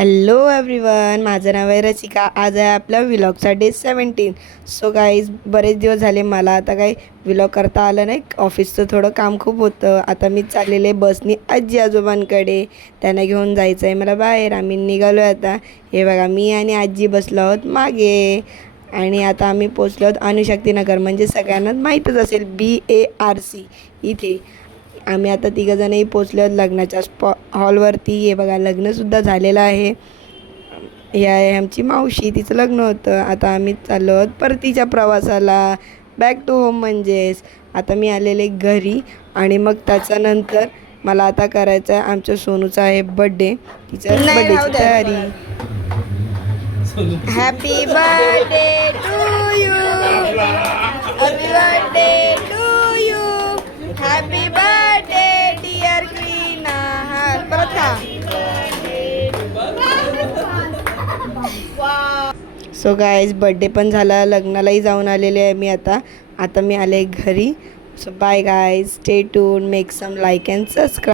Hello everyone, माझं नाव आहे रसिका. आज आहे आपला व्लॉगचा डे 17. सो गाईज, बरेच दिवस झाले मला आता काही व्लॉग करता आलं नाही. ऑफिसचं थोडं काम खूप होतं. आता मी चाललेले बसनी आजी आजोबांकडे. त्यांना घेऊन जायचं आहे मला बाहेर. आम्ही निघालो आहे आता. हे बघा, मी आणि आजी बसलो आहोत मागे. आणि आता आम्ही पोचलो आहोत अणुशक्तीनगर, म्हणजे सगळ्यांनाच माहीतच असेल BARC इथे. आम्ही आता तिघंजणही पोचलो आहोत लग्नाच्या हॉलवरती. हे बघा, लग्नसुद्धा झालेलं आहे. हे आहे आमची मावशी, तिचं लग्न होतं. आता आम्ही चाललो आहोत परतीच्या प्रवासाला, बॅक टू होम. म्हणजेच आता मी आलेले घरी. आणि मग त्याच्यानंतर मला आता करायचं आहे, आमच्या सोनूचा आहे बड्डे. तिचं बड्डेची तयारी. Happy birthday to you, happy birthday to you, happy birthday dear Queena. परत का. सो गाईज, बर्थडे पण झाला, लग्नालाही जाऊन आलेले आहे मी. आता मी आले घरी. So bye guys, stay tuned, make some like and subscribe.